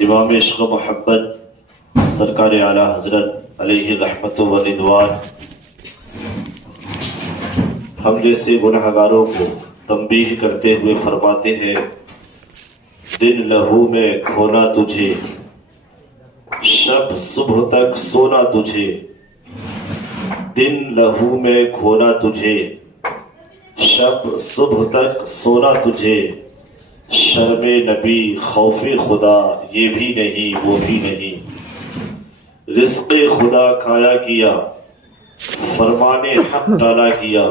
امام عشق و محبت سرکار اعلیٰ حضرت علیہ رحمت و رضوان ہم جیسے گنہگاروں کو تنبیہ کرتے ہوئے فرماتے ہیں، دن لہو میں کھونا تجھے، شب صبح تک سونا تجھے، دن لہو میں کھونا تجھے، شب صبح تک سونا تجھے، شرم نبی خوف خدا یہ بھی نہیں وہ بھی نہیں، رزق خدا کھایا کیا، فرمان حق ڈالا کیا،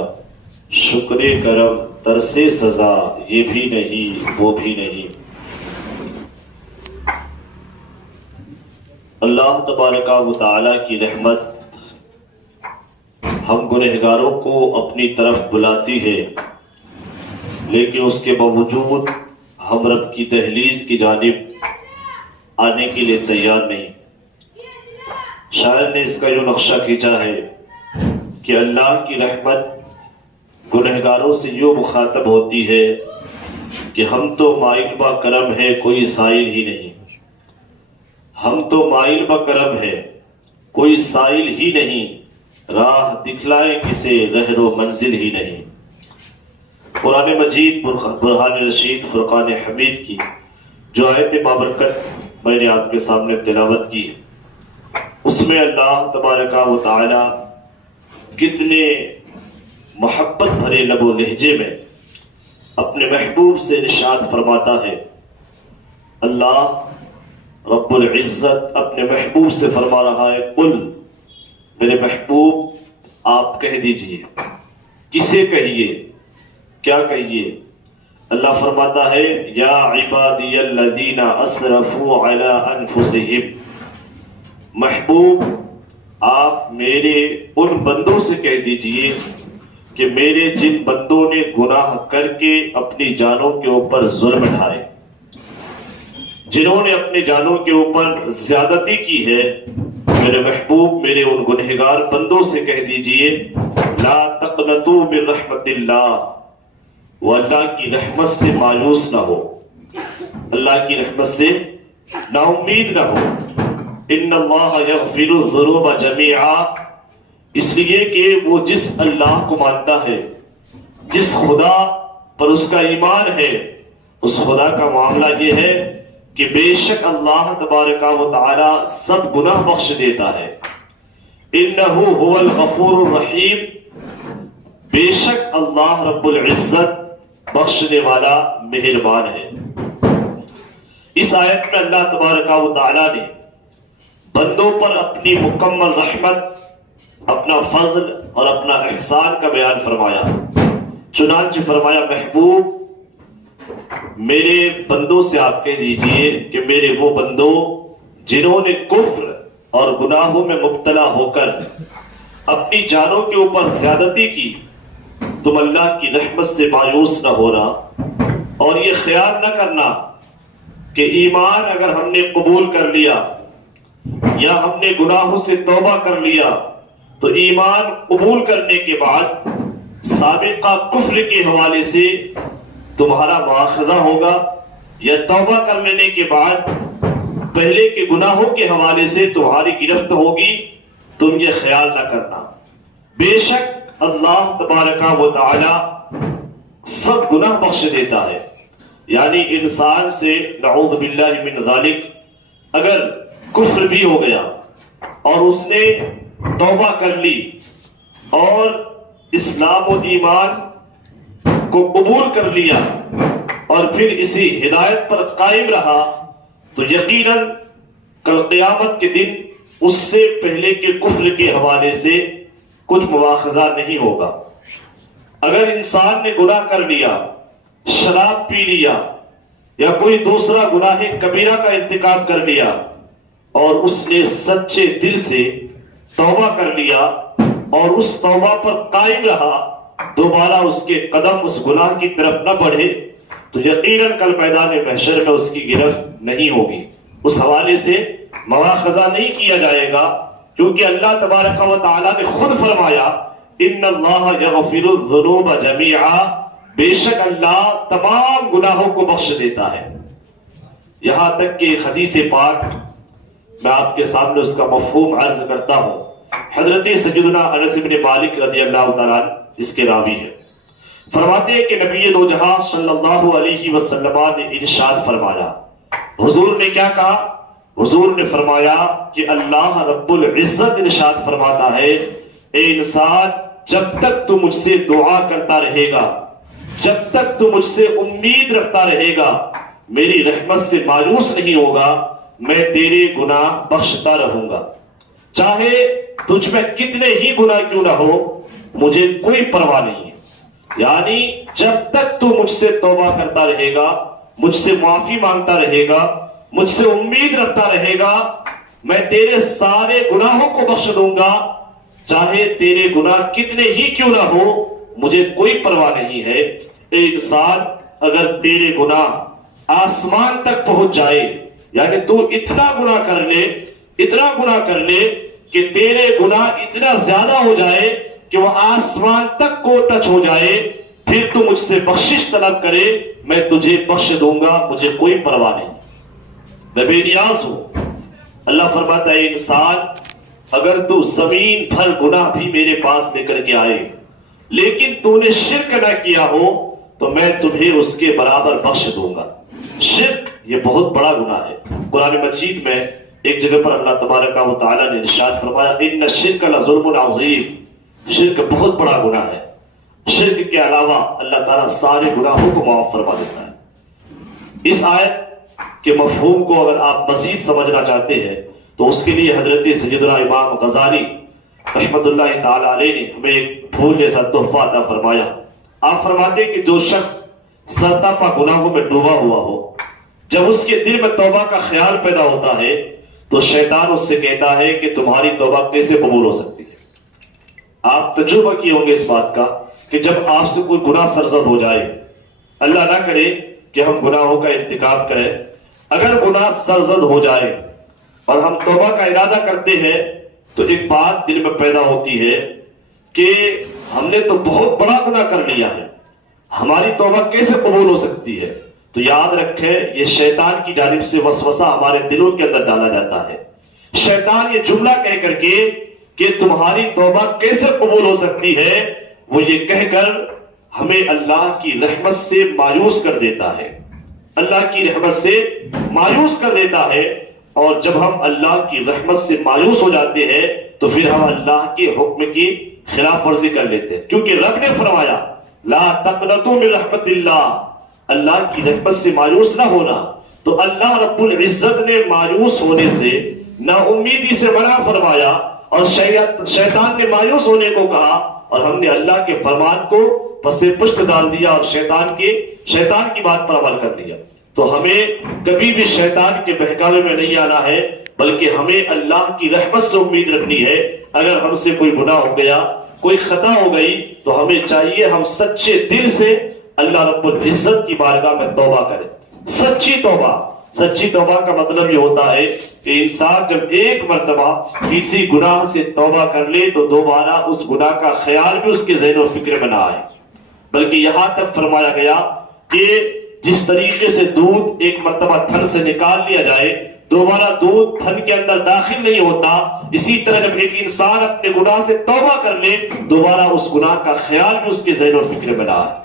شکر کرم ترس سزا یہ بھی نہیں وہ بھی نہیں۔ اللہ تبارک و تعالی کی رحمت ہم گنہگاروں کو اپنی طرف بلاتی ہے، لیکن اس کے باوجود ہم رب کی دہلیز کی جانب آنے کے لیے تیار نہیں۔ شاعر نے اس کا جو نقشہ کھینچا ہے کہ اللہ کی رحمت گنہگاروں سے یوں مخاطب ہوتی ہے کہ ہم تو مائل با کرم ہے کوئی سائل ہی نہیں، ہم تو مائل با کرم ہے کوئی سائل ہی نہیں، راہ دکھلائے کسے رہر و منزل ہی نہیں۔ قرآن مجید برہان رشید فرقان حمید کی جو آیت بابرکت میں نے آپ کے سامنے تلاوت کی، اس میں اللہ تبارک و تعالی کتنے محبت بھرے لب و لہجے میں اپنے محبوب سے ارشاد فرماتا ہے۔ اللہ رب العزت اپنے محبوب سے فرما رہا ہے، قل میرے محبوب آپ کہہ دیجئے، کسے کہیے، کیا کہیے؟ اللہ فرماتا ہے، یا عبادی الذین اسرفوا علی انفسہم، محبوب آپ میرے ان بندوں سے کہہ دیجئے کہ میرے جن بندوں نے گناہ کر کے اپنی جانوں کے اوپر ظلم ڈھائے، جنہوں نے اپنی جانوں کے اوپر زیادتی کی ہے، میرے محبوب میرے ان گنہگار بندوں سے کہہ دیجئے، لا تقنطوا من رحمت اللہ، وہ اللہ کی رحمت سے مایوس نہ ہو، اللہ کی رحمت سے نا امید نہ ہو۔ ان اللہ یغفر الذنوب جميعا، اس لیے کہ وہ جس اللہ کو مانتا ہے، جس خدا پر اس کا ایمان ہے، اس خدا کا معاملہ یہ ہے کہ بے شک اللہ تبارک و تعالی سب گناہ بخش دیتا ہے۔ انہ هو الغفور الرحیم، بے شک اللہ رب العزت بخشنے والا مہربان ہے۔ اس آیت میں اللہ تبارک و تعالی نے بندوں پر اپنی مکمل رحمت، اپنا فضل اور اپنا احسان کا بیان فرمایا۔ چنانچہ فرمایا، محبوب میرے بندوں سے آپ کہہ دیجئے کہ میرے وہ بندوں جنہوں نے کفر اور گناہوں میں مبتلا ہو کر اپنی جانوں کے اوپر زیادتی کی، تم اللہ کی رحمت سے مایوس نہ ہونا اور یہ خیال نہ کرنا کہ ایمان اگر ہم نے قبول کر لیا یا ہم نے گناہوں سے توبہ کر لیا تو ایمان قبول کرنے کے بعد سابقہ کفر کے حوالے سے تمہارا مواخذہ ہوگا، یا توبہ کر لینے کے بعد پہلے کے گناہوں کے حوالے سے تمہاری گرفت ہوگی، تم یہ خیال نہ کرنا۔ بے شک اللہ تبارک و تعالی سب گناہ بخش دیتا ہے، یعنی انسان سے نعوذ باللہ من ذالک اگر کفر بھی ہو گیا اور اس نے توبہ کر لی اور اسلام و ایمان کو قبول کر لیا اور پھر اسی ہدایت پر قائم رہا، تو یقیناً کل قیامت کے دن اس سے پہلے کے کفر کے حوالے سے کچھ مواخذہ نہیں ہوگا۔ اگر انسان نے گناہ کر لیا، شراب پی لیا یا کوئی دوسرا گناہ کبیرہ کا ارتکاب کر لیا اور اس نے سچے دل سے توبہ کر لیا اور اس توبہ پر قائم رہا، دوبارہ اس کے قدم اس گناہ کی طرف نہ بڑھے، تو یقیناً کل میدان محشر میں اس کی گرفت نہیں ہوگی، اس حوالے سے مواخذہ نہیں کیا جائے گا، کیونکہ اللہ تبارک و تعالی نے خود فرمایا، ان اللہ یغفر الذنوب جميعا، بے شک اللہ تمام گناہوں کو بخش دیتا ہے۔ یہاں تک کہ ایک حدیث پاک میں آپ کے سامنے اس کا مفہوم عرض کرتا ہوں. حضرت سیدنا انس بن مالک رضی اللہ تعالیٰ اس کے راوی ہے. فرماتے ہیں کہ نبی دو جہاں صلی اللہ علیہ وسلم نے ارشاد فرمایا. حضور نے کیا کہا؟ حضور نے فرمایا کہ اللہ رب العزت ارشاد فرماتا ہے، اے انسان جب تک تو مجھ سے دعا کرتا رہے گا، جب تک تو مجھ سے امید رکھتا رہے گا، میری رحمت سے مایوس نہیں ہوگا، میں تیرے گناہ بخشتا رہوں گا. چاہے تجھ میں کتنے ہی گناہ کیوں نہ ہو، مجھے کوئی پرواہ نہیں ہے. یعنی جب تک تو مجھ سے توبہ کرتا رہے گا، مجھ سے معافی مانگتا رہے گا، مجھ سے امید رکھتا رہے گا، میں تیرے سارے گناہوں کو بخش دوں گا. چاہے تیرے گناہ کتنے ہی کیوں نہ ہو، مجھے کوئی پرواہ نہیں ہے. ایک سال اگر تیرے گناہ آسمان تک پہنچ جائے، یعنی تو اتنا گناہ کر لے، اتنا گناہ کر لے کہ تیرے گناہ اتنا زیادہ ہو جائے کہ وہ آسمان تک کو ٹچ ہو جائے، پھر تو مجھ سے بخشش طلب کرے، میں تجھے بخش دوں گا، مجھے کوئی پرواہ نہیں، میں بے نیاز ہوں. اللہ فرماتا ہے انسان اگر تو زمین بھر گناہ بھی میرے پاس لے کر کے آئے لیکن تو نے شرک نہ کیا ہو تو میں تمہیں اس کے برابر بخش دوں گا. شرک یہ بہت بڑا گناہ ہے. قرآن مجید میں ایک جگہ پر اللہ تبارک و تعالیٰ نے ارشاد فرمایا ان الشرک لظلم عظیم. شرک بہت بڑا گناہ ہے. شرک کے علاوہ اللہ تعالیٰ سارے گناہوں کو معاف فرما دیتا ہے. اس آیت کے مفہوم کو اگر آپ مزید سمجھنا چاہتے ہیں تو اس کے لیے حضرت سیدنا امام غزالی رحمت اللہ تعالی علیہ نے ہمیں ایک پھول جیسا تحفہ عطا فرمایا. آپ فرماتے کہ جو شخص سرتاپا گناہوں میں ڈوبا ہوا ہو، جب اس کے دل میں توبہ کا خیال پیدا ہوتا ہے تو شیطان اس سے کہتا ہے کہ تمہاری توبہ کیسے قبول ہو سکتی ہے. آپ تجربہ کیے ہوں گے اس بات کا کہ جب آپ سے کوئی گناہ سرزد ہو جائے، اللہ نہ کرے کہ ہم گناہوں کا ارتکاب کریں، اگر گناہ سرزد ہو جائے اور ہم توبہ کا ارادہ کرتے ہیں تو ایک بات دل میں پیدا ہوتی ہے کہ ہم نے تو بہت بڑا گناہ کر لیا ہے، ہماری توبہ کیسے قبول ہو سکتی ہے. تو یاد رکھیں یہ شیطان کی جانب سے وسوسہ ہمارے دلوں کے اندر ڈالا جاتا ہے. شیطان یہ جملہ کہہ کر کے کہ تمہاری توبہ کیسے قبول ہو سکتی ہے، وہ یہ کہہ کر ہمیں اللہ کی رحمت سے مایوس کر دیتا ہے، اللہ کی رحمت سے مایوس کر دیتا ہے. اور جب ہم اللہ کی رحمت سے مایوس ہو جاتے ہیں تو پھر ہم اللہ کے حکم کی خلاف ورزی کر لیتے ہیں، کیونکہ رب نے فرمایا لا تقنطوا من رحمت اللہ، اللہ کی رحمت سے مایوس نہ ہونا. تو اللہ رب العزت نے مایوس ہونے سے، نا امیدی سے منع فرمایا اور شیطان نے مایوس ہونے کو کہا اور ہم نے اللہ کے فرمان کو پس پشت ڈال دیا اور شیطان کی بات پر عمل کر لیا. تو ہمیں کبھی بھی شیطان کے بہکاوے میں نہیں آنا ہے، بلکہ ہمیں اللہ کی رحمت سے امید رکھنی ہے. اگر ہم سے کوئی گناہ ہو گیا، کوئی خطا ہو گئی تو ہمیں چاہیے ہم سچے دل سے اللہ رب العزت کی بارگاہ میں توبہ کریں. سچی توبہ کا مطلب یہ ہوتا ہے کہ انسان جب ایک مرتبہ کسی گناہ سے توبہ کر لے تو دوبارہ اس گناہ کا خیال بھی اس کے ذہن و فکر میں نہ آئے. بلکہ یہاں تک فرمایا گیا کہ جس طریقے سے دودھ ایک مرتبہ تھن سے نکال لیا جائے دوبارہ دودھ تھن کے اندر داخل نہیں ہوتا، اسی طرح جب ایک انسان اپنے گناہ سے توبہ کر لے دوبارہ اس گناہ کا خیال بھی اس کے ذہن و فکر میں نہ آئے.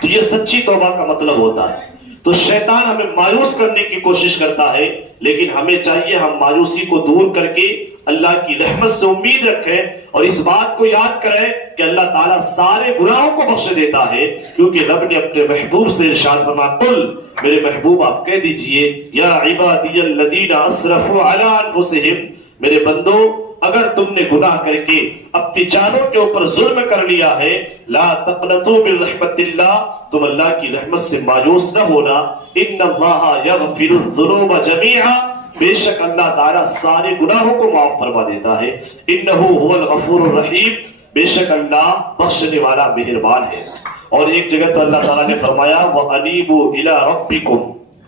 تو یہ سچی توبہ کا مطلب ہوتا ہے. تو شیطان ہمیں مایوس کرنے کی کوشش کرتا ہے، لیکن ہمیں چاہیے ہم مایوسی کو دور کر کے اللہ کی رحمت سے امید رکھیں اور اس بات کو یاد کریں کہ اللہ تعالیٰ سارے گناہوں کو بخش دیتا ہے، کیونکہ رب نے اپنے محبوب سے ارشاد فرمایا قل، میرے محبوب آپ کہہ دیجئے یا عبادی الذین اسرفوا علی انفسہم، میرے بندو اگر تم نے گناہ کر کے اپنی جانوں کے اوپر ظلم کر لیا ہے، لا تقنطوا من رحمت اللہ، تم اللہ کی رحمت سے مایوس نہ ہونا. ان اللہ یغفر الذنوب جميعا، بے شک اللہ تعالیٰ سارے گناہوں کو معاف فرما دیتا ہے. انہ هو الغفور الرحیم، بے شک اللہ بخشنے والا مہربان ہے. اور ایک جگہ تو اللہ تعالیٰ نے فرمایا وَأَنِيبُوا إِلَىٰ رَبِّكُمْ،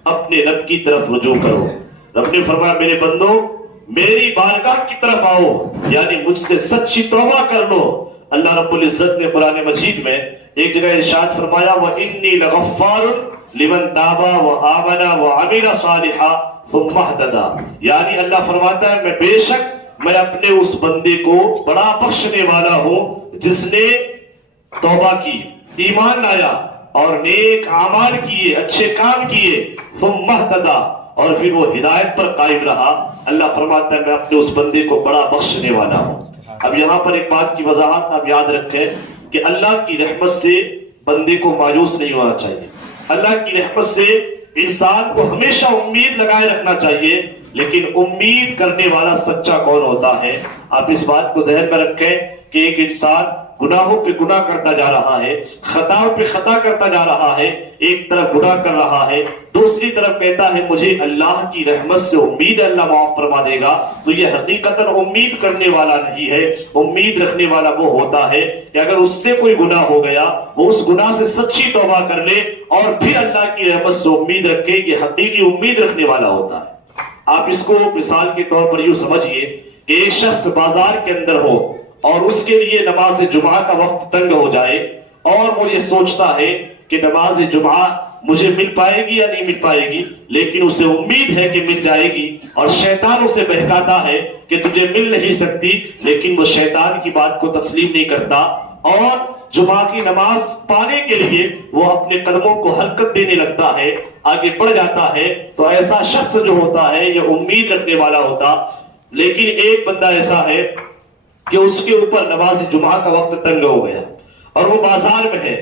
اپنے رب کی طرف رجوع کرو. رب نے فرمایا میرے بندو میری بارگاہ کی طرف آؤ، یعنی مجھ سے سچی توبہ کر لو. اللہ رب العزت نے قرآن مجید میں ایک جگہ ارشاد فرمایا وَإِنِّي لَغَفَّارٌ لِمَن تَابَ وَآمَنَ وَعَمِلَ صَالِحًا ثُمَّ اهْتَدَىٰ، یعنی اللہ فرماتا ہے میں اپنے اس بندے کو بڑا بخشنے والا ہوں جس نے توبہ کی، ایمان لایا اور نیک اعمال کیے، اچھے کام کیے، ثم اهتدى، اور پھر وہ ہدایت پر قائم رہا۔ اللہ فرماتا ہے میں اپنے اس بندے کو بڑا بخشنے والا ہوں۔ اب یہاں پر ایک بات کی وضاحت آپ یاد رکھیں کہ اللہ کی رحمت سے بندے کو مایوس نہیں ہونا چاہیے۔ اللہ کی رحمت سے انسان کو ہمیشہ امید لگائے رکھنا چاہیے، لیکن امید کرنے والا سچا کون ہوتا ہے؟ آپ اس بات کو ذہن میں رکھیں کہ ایک انسان گناہوں پہ گناہ کرتا جا رہا ہے، خطاؤں پہ خطا کرتا جا رہا ہے، ایک طرف گناہ کر رہا ہے، دوسری طرف کہتا ہے مجھے اللہ کی رحمت سے امید ہے اللہ معاف فرما دے گا، تو یہ حقیقتاً امید کرنے والا نہیں ہے۔ امید رکھنے والا وہ ہوتا ہے کہ اگر اس سے کوئی گناہ ہو گیا وہ اس گناہ سے سچی توبہ کر لے اور پھر اللہ کی رحمت سے امید رکھے، یہ حقیقی امید رکھنے والا ہوتا ہے۔ آپ اس کو مثال کے طور پر یوں سمجھئے کہ ایک شخص بازار کے اندر ہو اور اس کے لیے نماز جمعہ کا وقت تنگ ہو جائے اور وہ یہ سوچتا ہے کہ نماز جمعہ مجھے مل پائے گی یا نہیں مل پائے گی، لیکن اسے امید ہے کہ مل جائے گی، اور شیطان اسے بہکاتا ہے کہ تجھے مل نہیں سکتی، لیکن وہ شیطان کی بات کو تسلیم نہیں کرتا اور جمعہ کی نماز پانے کے لیے وہ اپنے قدموں کو حرکت دینے لگتا ہے، آگے بڑھ جاتا ہے۔ تو ایسا شخص جو ہوتا ہے یہ امید رکھنے والا ہوتا۔ لیکن ایک بندہ ایسا ہے کہ اس کے اوپر نماز جمعہ کا وقت تنگ ہو گیا اور وہ بازار میں ہے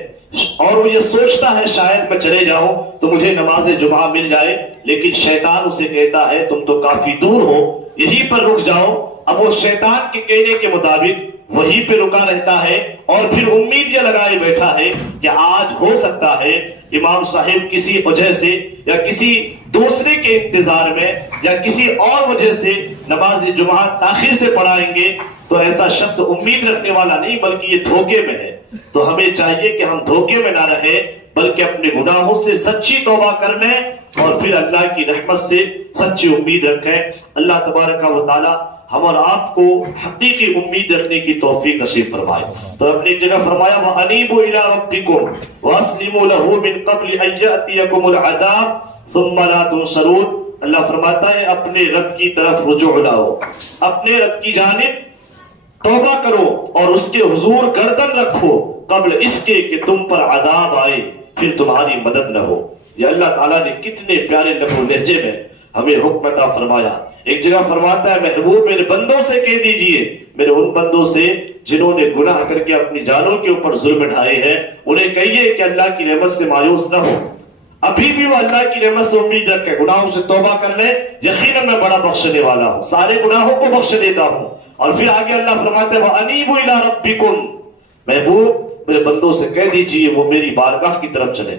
اور وہ یہ سوچتا ہے شاید میں چلے جاؤں تو مجھے نماز جمعہ مل جائے، لیکن شیطان اسے کہتا ہے تم تو کافی دور ہو، یہیں پر رک جاؤ۔ اب وہ شیطان کے کہنے کے مطابق وہیں پہ رکا رہتا ہے اور پھر امید یہ لگائے بیٹھا ہے کہ آج ہو سکتا ہے امام صاحب کسی وجہ سے یا کسی دوسرے کے انتظار میں یا کسی اور وجہ سے نماز جمعہ تاخیر سے پڑھائیں گے، تو ایسا شخص امید رکھنے والا نہیں بلکہ یہ دھوکے میں ہے۔ تو ہمیں چاہیے کہ ہم دھوکے میں نہ رہیں بلکہ اپنے گناہوں سے سچی توبہ کر لیں اور پھر اللہ کی رحمت سے سچی امید رکھیں۔ اللہ تبارک و تعالی ہم اور آپ کو حقیقی امید رکھنے کی توفیق نصیب فرمائے۔ تو اپنی جگہ فرمایا وَأَنِيبُوا إِلَىٰ رَبِّكُمْ وَأَسْلِمُوا لَهُ مِن قَبْلِ أَن يَأْتِيَكُمُ الْعَذَابُ ثُمَّ لَا تُنصَرُونَ۔ اللہ فرماتا ہے اپنے رب کی طرف رجوع لاؤ، اپنے رب کی جانب توبہ کرو اور اس کے حضور گردن رکھو قبل اس کے کہ تم پر عذاب آئے پھر تمہاری مدد نہ ہو۔ یہ اللہ تعالیٰ نے کتنے پیارے لب و لہجے میں ہمیں حکم عطا فرمایا۔ ایک جگہ فرماتا ہے محبوب میرے بندوں سے کہہ دیجئے، میرے ان بندوں سے جنہوں نے گناہ کر کے اپنی جانوں کے اوپر ظلم ڈھائے ہیں، انہیں کہیے کہ اللہ کی رحمت سے مایوس نہ ہو، ابھی بھی وہ اللہ کی رحمت سے امید رکھے، گناہوں سے توبہ کر لے، یقیناً میں بڑا بخشنے والا ہوں، سارے گناہوں کو بخش دیتا ہوں۔ اور پھر آگے اللہ فرماتے ہیں وَأَنِيبُوا إِلَىٰ رَبِّكُمْ، محبوب میرے بندوں سے کہہ دیجئے وہ میری بارگاہ کی طرف چلے،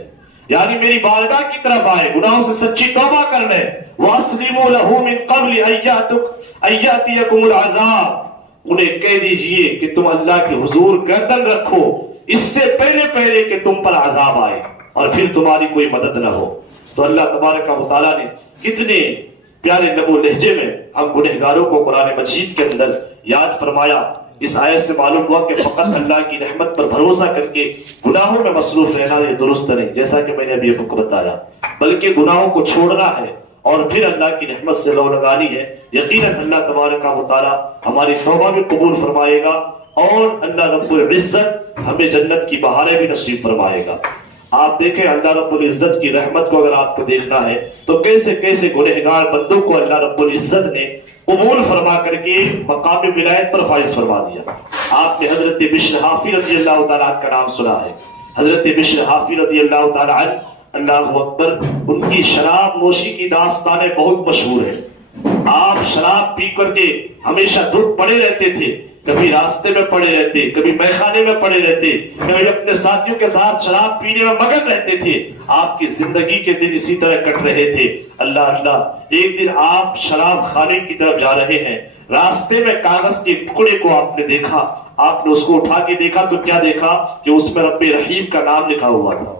یعنی میری بارگاہ کی طرف آئے، گناہوں سے سچی توبہ کر لیں۔ وَأَسْلِمُوا لَهُ مِن قَبْلِ أَن يَأْتِيَكُمُ الْعَذَابُ، انہیں کہہ دیجئے کہ تم اللہ کے حضور گردن رکھو اس سے پہلے کہ تم پر عذاب آئے اور پھر تمہاری کوئی مدد نہ ہو۔ تو اللہ تبارک و تعالیٰ نے کتنے پیارے لب و لہجے میں ہم گنہگاروں کو قرآن مجید کے اندر یاد فرمایا۔ اس آیت سے معلوم ہوا کہ فقط اللہ کی رحمت پر بھروسہ کر کے گناہوں میں مصروف رہنا یہ درست نہیں، جیسا کہ میں نے ابھی آپ کو بتایا، بلکہ گناہوں کو چھوڑنا ہے اور پھر اللہ کی رحمت سے لو لگانی ہے۔ یقیناً اللہ تبارک و تعالی ہماری توبہ بھی قبول فرمائے گا اور اللہ رب العزت ہمیں جنت کی بہاریں بھی نصیب فرمائے گا۔ آپ دیکھیں اللہ رب العزت کی رحمت کو اگر آپ کو دیکھنا ہے تو کیسے کیسے گنہگار بندوں کو اللہ رب العزت نے قبول فرما کر کے مقام ولایت پر فائز فرما دیا۔ آپ نے حضرت بشر حافی رضی اللہ تعالیٰ عنہ کا نام سنا ہے۔ حضرت بشر حافی رضی اللہ تعالیٰ عنہ، اللہ اکبر، ان کی شراب نوشی کی داستانیں بہت مشہور ہیں۔ آپ شراب پی کر کے ہمیشہ دھوپ پڑے رہتے تھے، کبھی راستے میں پڑے رہتے، کبھی میخانے میں پڑے رہتے، کبھی اپنے ساتھیوں کے ساتھ شراب پینے میں مگن رہتے تھے۔ آپ کی زندگی کے دن اسی طرح کٹ رہے تھے۔ اللہ اللہ، ایک دن آپ شراب خانے کی طرف جا رہے ہیں، راستے میں کاغذ کے ٹکڑے کو آپ نے دیکھا، آپ نے اس کو اٹھا کے دیکھا تو کیا دیکھا کہ اس میں رب رحیم کا نام لکھا ہوا تھا۔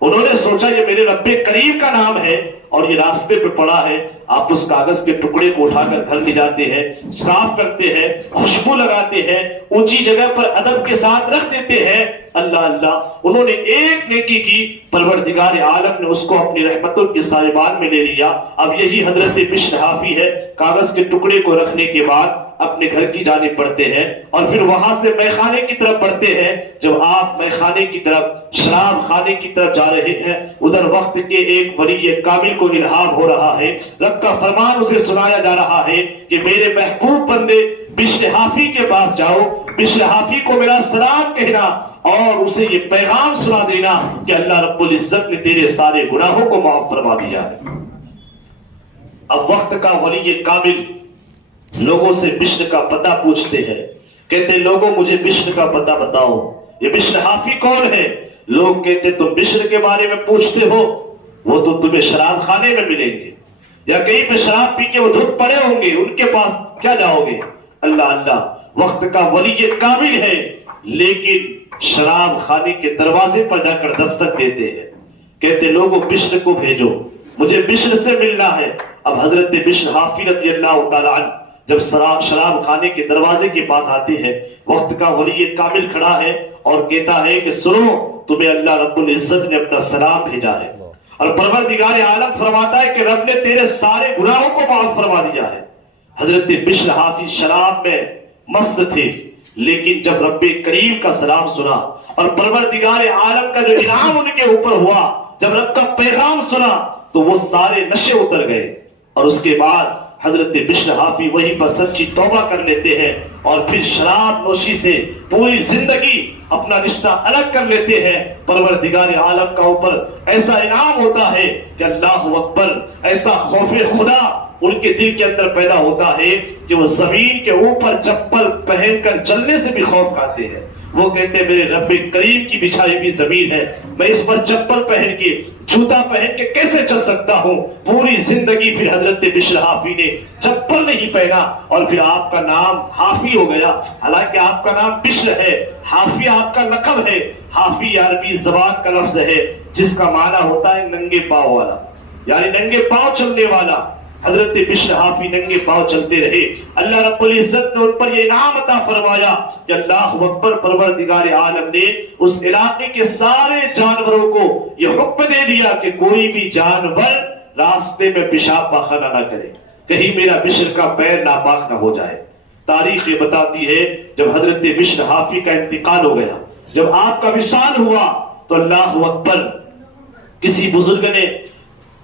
انہوں نے سوچا یہ میرے رب کریم کا نام ہے اور یہ راستے پہ پڑا ہے، آپ اس کاغذ کے ٹکڑے کو اٹھا کر گھر لے جاتے ہیں، صاف کرتے ہیں، خوشبو لگاتے ہیں، اونچی جگہ پر ادب کے ساتھ رکھ دیتے ہیں۔ اللہ اللہ، انہوں نے ایک نیکی کی، پروردگار عالم نے اس کو اپنی رحمتوں کے سائبان میں لے لیا۔ اب یہی حضرت بشر حافی ہے، کاغذ کے ٹکڑے کو رکھنے کے بعد اپنے گھر کی جانب بڑھتے ہیں اور پھر وہاں سے میخانے کی طرف بڑھتے ہیں۔ جب آپ میخانے کی طرف، شراب خانے کی طرف جا رہے ہیں، ادھر وقت کے ایک ولی کامل کو الہام ہو رہا ہے، رب کا فرمان اسے سنایا جا رہا ہے کہ میرے محبوب بندے بشر حافی کے پاس جاؤ، بشر حافی کو میرا سلام کہنا اور اسے یہ پیغام سنا دینا کہ اللہ رب العزت نے تیرے سارے گناہوں کو معاف فرما دیا ہے۔ اب وقت کا ولی کامل لوگوں سے بشر کا پتہ پوچھتے ہیں، کہتے لوگوں مجھے بشر کا پتہ بتاؤ، یہ بشر حافی کون ہے؟ لوگ کہتے تم بشر کے بارے میں پوچھتے ہو، وہ تو تمہیں شراب خانے میں ملیں گے یا کہیں پہ شراب پی کے وہ دھت پڑے ہوں گے، ان کے پاس کیا جاؤ گے؟ اللہ اللہ، وقت کا ولی کامل ہے لیکن شراب خانے کے دروازے پر جا کر دستک دیتے ہیں، کہتے لوگوں بشر کو بھیجو، مجھے بشر سے ملنا ہے۔ اب حضرت بشر حافی رضی اللہ تعالیٰ عنہ جب شراب خانے کے دروازے کے پاس آتے ہیں، وقت کا ولی کامل کھڑا ہے اور کہتا ہے کہ سنو، تمہیں اللہ رب العزت نے اپنا سلام بھیجا ہے، اور پروردگار عالم فرماتا ہے کہ رب نے تیرے سارے گناہوں کو معاف فرما دیا ہے۔ حضرت بشر حافی شراب میں مست تھے، لیکن جب رب کریم کا سلام سنا اور پروردگار عالم کا جو انعام ان کے اوپر ہوا، جب رب کا پیغام سنا تو وہ سارے نشے اتر گئے، اور اس کے بعد حضرت بشر حافی وہیں پر سچی توبہ کر لیتے ہیں اور پھر شراب نوشی سے پوری زندگی اپنا رشتہ الگ کر لیتے ہیں۔ پروردگار عالم کا اوپر ایسا انعام ہوتا ہے کہ اللہ اکبر، ایسا خوف خدا ان کے دل کے اندر پیدا ہوتا ہے کہ وہ زمین کے اوپر چپل پہن کر چلنے سے بھی خوف کھاتے ہیں۔ وہ کہتے ہیں میرے رب کریم کی بچھائی ہوئی زمین ہے، میں اس پر چپل پہن کے، جوتا پہن کے کیسے چل سکتا ہوں؟ پوری زندگی پھر حضرت بشر حافی نے چپل نہیں پہنا اور پھر آپ کا نام حافی ہو گیا، حالانکہ آپ کا نام بشر ہے، حافی آپ کا لقب ہے۔ حافی عربی زبان کا لفظ ہے جس کا معنی ہوتا ہے ننگے پاؤں والا، یعنی ننگے پاؤں چلنے والا۔ حضرت بشر حافی ننگے پاؤں چلتے رہے، اللہ رب العزت نے ان پر یہ انعام عطا فرمایا کہ اللہ اکبر، پروردگار عالم نے اس علاقے کے سارے جانوروں کو یہ حکم دے دیا کہ کوئی بھی جانور راستے میں پیشاب پاخانہ نہ کرے، کہیں میرا بشر کا پیر ناپاک نہ ہو جائے۔ تاریخ یہ بتاتی ہے جب حضرت بشر حافی کا انتقال ہو گیا، جب آپ کا وصال ہوا تو اللہ اکبر، کسی بزرگ نے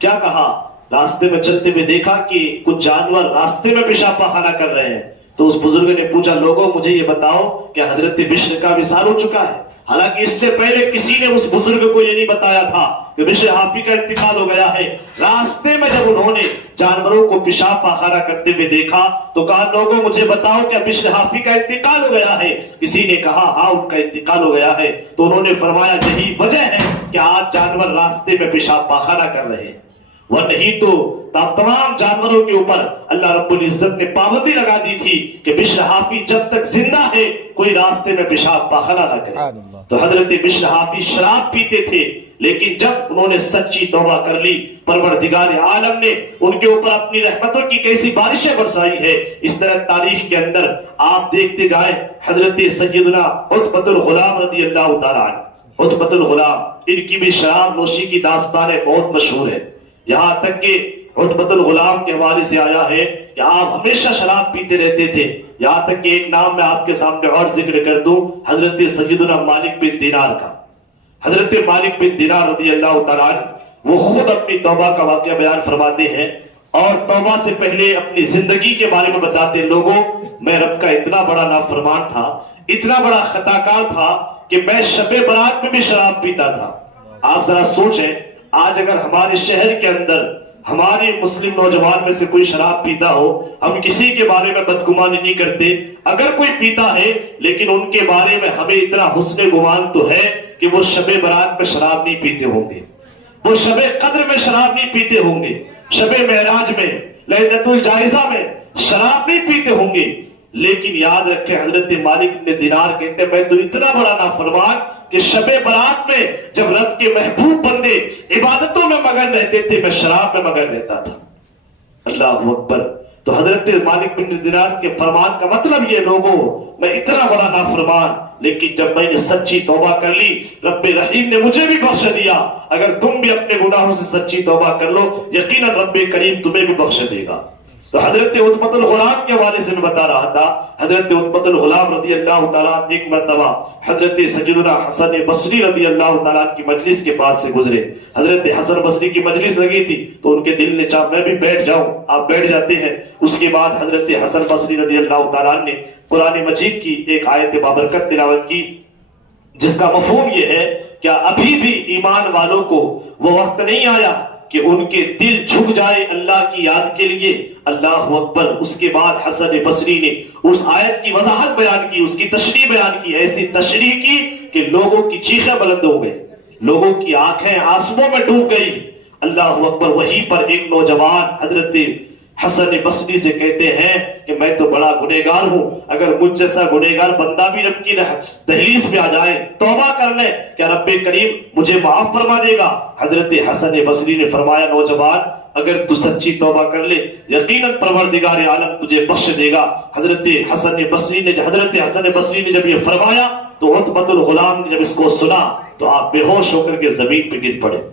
کیا کہا، راستے میں چلتے ہوئے دیکھا کہ کچھ جانور راستے میں پیشاب پاخانہ کر رہے ہیں، تو اس بزرگ نے پوچھا لوگوں مجھے یہ بتاؤ کہ حضرت بشر کا وصال ہو چکا ہے؟ حالانکہ اس سے پہلے کسی نے اس بزرگ کو یہ نہیں بتایا تھا کہ بشر حافی کا انتقال ہو گیا ہے۔ راستے میں جب انہوں نے جانوروں کو پیشاب پاخانہ کرتے ہوئے دیکھا تو کہا لوگوں مجھے بتاؤ کہ بشر حافی کا انتقال ہو گیا ہے؟ کسی نے کہا ہاں ان کا انتقال ہو گیا ہے، تو انہوں نے فرمایا یہی وجہ ہے کہ آج جانور راستے میں پیشاب پاخانہ کر رہے ہیں، وہ نہیں تو تمام جانوروں کے اوپر اللہ رب العزت نے پابندی لگا دی تھی کہ بشر حافی جب تک زندہ ہے کوئی راستے میں پیشاب پاخانہ نہ کرے۔ تو حضرت بشر حافی شراب پیتے تھے، لیکن جب انہوں نے سچی توبہ کر لی، پروردگار عالم نے ان کے اوپر اپنی رحمتوں کی کیسی بارشیں برسائی ہے۔ اس طرح تاریخ کے اندر آپ دیکھتے جائیں، حضرت سیدنا عتبۃ الغلام رضی اللہ تعالیٰ عنہ، عتبۃ الغلام، ان کی بھی شراب نوشی کی داستانیں بہت مشہور ہے، یہاں تک کہ عتبۃ الغلام کے حوالے سے آیا ہے کہ آپ ہمیشہ شراب پیتے رہتے تھے، یہاں تک کہ ایک نام میں آپ کے سامنے اور ذکر کر دوں، حضرت سیدنا مالک بن دینار کا۔ حضرت مالک بن دینار رضی اللہ تعالیٰ عنہ وہ خود اپنی توبہ کا واقعہ بیان فرماتے ہیں اور توبہ سے پہلے اپنی زندگی کے بارے میں بتاتے لوگوں میں رب کا اتنا بڑا نافرمان تھا، اتنا بڑا خطاکار تھا کہ میں شب برات میں بھی شراب پیتا تھا۔ آپ ذرا سوچیں، آج اگر ہمارے شہر کے اندر ہمارے مسلم نوجوان میں سے کوئی شراب پیتا ہو، ہم کسی کے بارے میں بدگمانی نہیں کرتے، اگر کوئی پیتا ہے لیکن ان کے بارے میں ہمیں اتنا حسن گمان تو ہے کہ وہ شب برات میں شراب نہیں پیتے ہوں گے، وہ شب قدر میں شراب نہیں پیتے ہوں گے، شب معراج میں، لیلۃ الجائزہ میں شراب نہیں پیتے ہوں گے۔ لیکن یاد رکھیں حضرت مالک بن دینار کہتے ہیں میں تو اتنا بڑا نافرمان کہ شب برات میں جب رب کے محبوب بندے عبادتوں میں مگن رہتے تھے میں شراب میں مگن رہتا تھا. اللہ اکبر. تو حضرت مالک بن دینار کے فرمان کا مطلب یہ لوگوں میں اتنا بڑا نافرمان لیکن جب میں نے سچی توبہ کر لی رب رحیم نے مجھے بھی بخش دیا. اگر تم بھی اپنے گناہوں سے سچی توبہ کر لو یقیناً رب کریم تمہیں بھی بخش دے گا. تو حضرت عتبۃ الغلام کے حوالے سے میں بتا رہا تھا. حضرت عتبۃ الغلام رضی اللہ تعالیٰ ایک مرتبہ حضرت سیدنا حسن بصری رضی اللہ تعالیٰ کی مجلس کے پاس سے گزرے. حضرت حسن بصری کی مجلس لگی تھی تو ان کے دل نے چاہا میں بھی بیٹھ جاؤں. آپ بیٹھ جاتے ہیں. اس کے بعد حضرت حسن بصری رضی اللہ تعالیٰ نے قرآن مجید کی ایک آیت بابرکت تلاوت کی جس کا مفہوم یہ ہے کیا ابھی بھی ایمان والوں کو وہ وقت نہیں آیا کہ ان کے دل جھک جائے اللہ کی یاد کے لیے. اللہ اکبر. اس کے بعد حسن بصری نے اس آیت کی وضاحت بیان کی, اس کی تشریح بیان کی, ایسی تشریح کی کہ لوگوں کی چیخیں بلند ہو گئی, لوگوں کی آنکھیں آنسوؤں میں ڈوب گئی. اللہ اکبر. وہیں پر ایک نوجوان حضرت حسن بصری سے کہتے ہیں کہ میں تو بڑا گنہگار ہوں, اگر مجھ جیسا گنہگار بندہ بھی رب کی دہلیز پہ آ جائے توبہ کر لے کیا رب کریم مجھے معاف فرما دے گا؟ حضرت حسن بصری نے فرمایا نوجوان اگر تو سچی توبہ کر لے یقیناً پروردگار عالم تجھے بخش دے گا. حضرت حسن بصری نے جب یہ فرمایا تو عتبۃ الغلام نے جب اس کو سنا تو آپ بے ہوش ہو کر کے زمین پہ گر پڑے.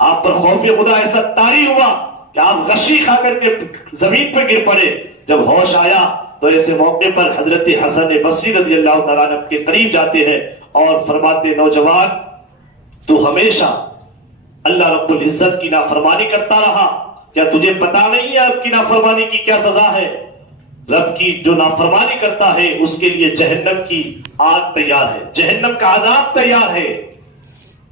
آپ پر خوف خدا ایسا طاری ہوا کہ آپ غشی کھا کر کے زمین پہ گر پڑے. جب ہوش آیا تو ایسے موقع پر حضرت حسن بصری رضی اللہ تعالیٰ عنہ کے قریب جاتے ہیں اور فرماتے نوجوان تو ہمیشہ اللہ رب العزت کی نافرمانی کرتا رہا, کیا تجھے پتا نہیں ہے رب کی نافرمانی کی کیا سزا ہے؟ رب کی جو نافرمانی کرتا ہے اس کے لیے جہنم کی آگ تیار ہے, جہنم کا عذاب تیار ہے.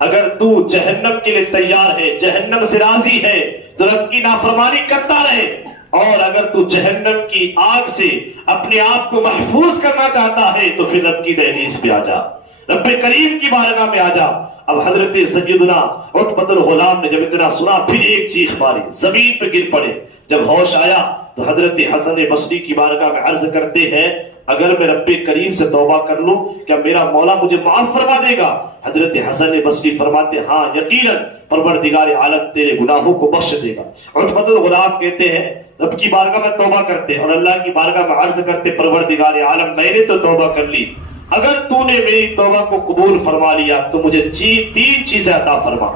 اگر تو جہنم کے لیے تیار ہے, جہنم سے راضی ہے تو رب کی نافرمانی کرتا رہے, اور اگر تو جہنم کی آگ سے اپنے آپ کو محفوظ کرنا چاہتا ہے تو پھر رب کی دہلیز پہ آ جا, رب کریم کی بارگاہ میں آ جا. اب حضرت سیدنا عتبۃ الغلام نے جب اتنا سنا پھر ایک چیخ ماری, زمین پہ گر پڑے. جب ہوش آیا تو حضرت حسن بصری کی بارگاہ میں عرض کرتے ہیں اگر میں رب کریم سے توبہ کر لوں کیا میرا مولا مجھے معاف فرما دے گا؟ حضرت حسن بصری فرماتے ہاں یقیناً پروردگار عالم تیرے گناہوں کو بخش دے گا. عتبۃ الغلام کہتے ہیں رب کی بارگاہ میں توبہ کرتے اور اللہ کی بارگاہ میں عرض کرتے پروردگار عالم میں نے تو توبہ کر لی, اگر تو نے میری توبہ کو قبول فرما لیا تو مجھے 3 چیزیں عطا فرما.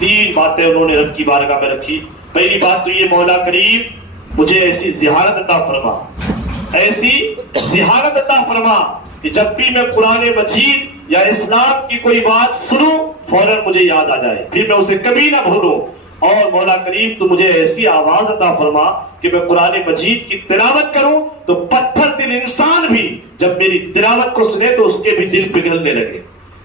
3 باتیں انہوں نے رب کی بارگاہ میں رکھی. پہلی بات تو یہ مولا کریم مجھے ایسی ذہانت عطا فرما, ایسی ذہانت عطا فرما کہ جب بھی میں قرآن مجید یا اسلام کی کوئی بات سنوں فوراً مجھے یاد آ جائے, پھر میں اسے کبھی نہ بھولوں. اور مولا کریم تو مجھے ایسی آواز عطا فرما کہ میں قرآن مجید کی تلاوت کروں تو پتھر دل انسان بھی جب میری تلاوت کو سنے تو اس کے بھی دل پگھلنے لگے.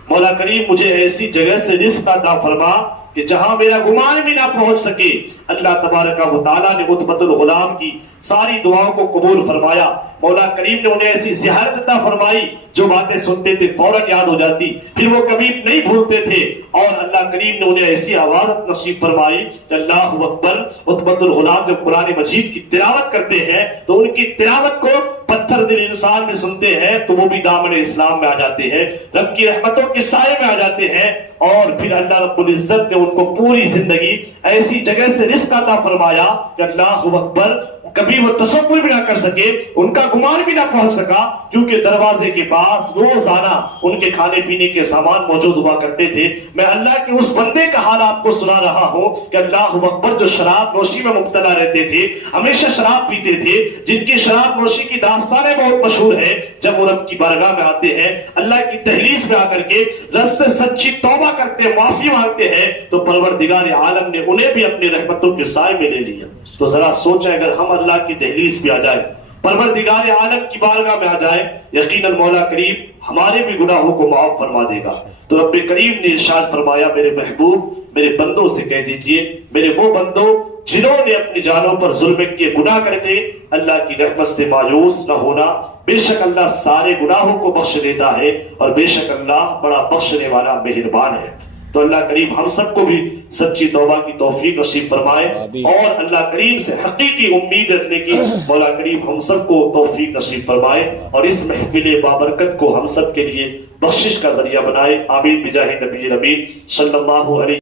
مولا کریم مجھے ایسی جگہ سے رزق عطا فرما کہ جہاں میرا گمان بھی نہ پہنچ سکے. اللہ تبارک و تعالیٰ نے عتبۃ الغلام کی ساری دعاؤں کو قبول فرمایا. مولا کریم نے انہیں ایسی ذہانت عطا فرمائی جو باتیں سنتے تھے فوراً یاد ہو جاتی, پھر وہ کبھی نہیں بھولتے تھے. اور اللہ کریم نے انہیں ایسی آواز نصیب فرمائی کہ اللہ اکبر. عتبۃ الغلام جب قرآن مجید کی تلاوت کرتے ہیں تو ان کی تلاوت کو پتھر دل انسان بھی سنتے ہیں تو وہ بھی دامن اسلام میں آ جاتے ہیں, رب کی رحمتوں کے سائے میں آ جاتے ہیں. اور پھر اللہ رب العزت نے ان کو پوری زندگی ایسی جگہ سے رزق عطا فرمایا کہ اللہ اکبر کبھی وہ تصور بھی نہ کر سکے, ان کا گمان بھی نہ پہنچ سکا, کیونکہ دروازے کے پاس روزانہ ان کے کھانے پینے کے سامان موجود ہوا کرتے تھے. میں اللہ کے اس بندے کا حال آپ کو سنا رہا ہوں کہ اللہ اکبر جو شراب نوشی میں مبتلا رہتے تھے, ہمیشہ شراب پیتے تھے, جن کی شراب نوشی کی داستانیں بہت مشہور ہے. جب وہ رب کی بارگاہ میں آتے ہیں اللہ کی دہلیز میں آ کر کے رب سے سچی توبہ کرتے ہیں, معافی مانگتے ہیں تو پروردگار عالم نے انہیں بھی اپنی رحمتوں کے سائے میں لے لیا. تو ذرا سوچیں اگر ہم اللہ کی دہلیز پہ آ جائے, پروردگار عالم کی بارگاہ میں آ جائے, یقیناً مولا کریم ہمارے بھی گناہوں کو معاف فرما دے گا. تو رب کریم نے ارشاد فرمایا میرے محبوب میرے بندوں سے کہہ دیجئے, میرے وہ بندوں جنہوں نے اپنی جانوں پر ظلم کے گناہ کر کے اللہ کی رحمت سے مایوس نہ ہونا, بے شک اللہ سارے گناہوں کو بخش دیتا ہے اور بے شک اللہ بڑا بخشنے والا مہربان ہے. تو اللہ کریم ہم سب کو بھی سچی توبہ کی توفیق نصیب فرمائے اور اللہ کریم سے حقیقی امید رکھنے کی مولا کریم ہم سب کو توفیق نصیب فرمائے اور اس محفل بابرکت کو ہم سب کے لیے بخشش کا ذریعہ بنائے. آمین بجاہ نبی الامین صلی اللہ علیہ